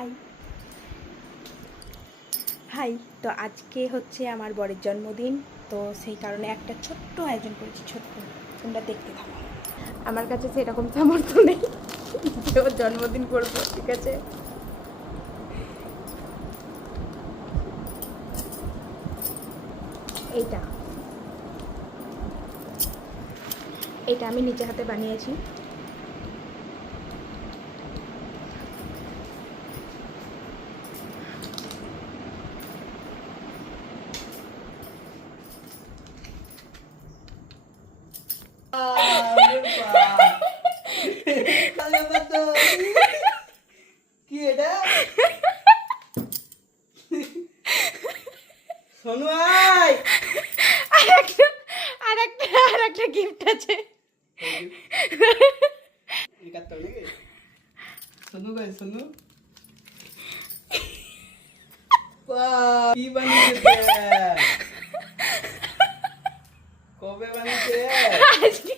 High high. তো আজকে হচ্ছে আমার বরের জন্মদিন, তো সেই কারণে একটা ছোট্ট আয়োজন করেছি, ছোট্ট। তোমরা দেখতে থাকো। আমার কাছে সেরকম সামর্থ্য নেই যে ওর জন্মদিন করবো, ঠিক আছে? এইটা এটা আমি নিজে হাতে বানিয়েছি। কি এটা? সোনু আই, আর একটা গিফট আছে। সোনু গাই সোনু কি বানিয়েছে? কবে বানিয়েছে? আজকে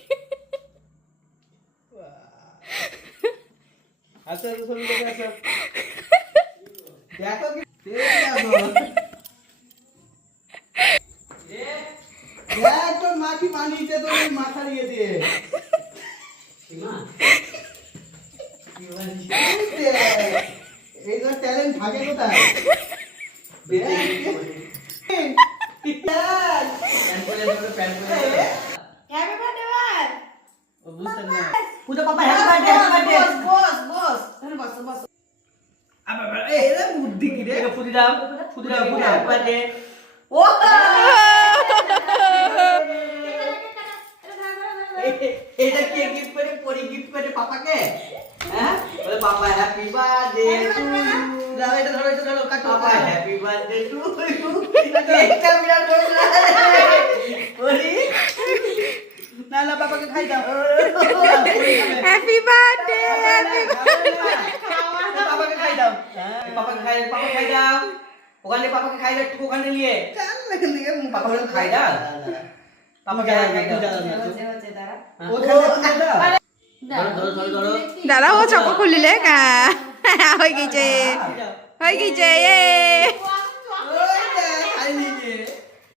আচ্ছা সোনু দেখে আসো, দেখো কি দেখ তোর মা কি বানিয়েছে, তোর মাথা দিয়ে দিয়ে এই তোর ট্যালেন্ট থাকে কোথায়? পুজো পাপা হ্যাপি বার্থডে বস এরা বুদ্ধি কি রে? ফুদি দাও হ্যাপি বার্থডে ও এটা কি গিফট করে পরি গিফট করে পাপাকে? হ্যাঁ বলে papa happy birthday to you. দাও এটা ধরো কাটো। Papa happy birthday to you. এটা বিরাট বড় পরি না পাপাকে খাই দাও। Happy birthday. পাপাকে খাই দাও। পাপা খাই দাও ওখানে পাপাকে খাই দাও একটু ওখানে নিয়ে পাপা খাই দাও পাপা খাই দাও ধরো দাদা ও চকো খুলিলে হয়ে গেছে, এ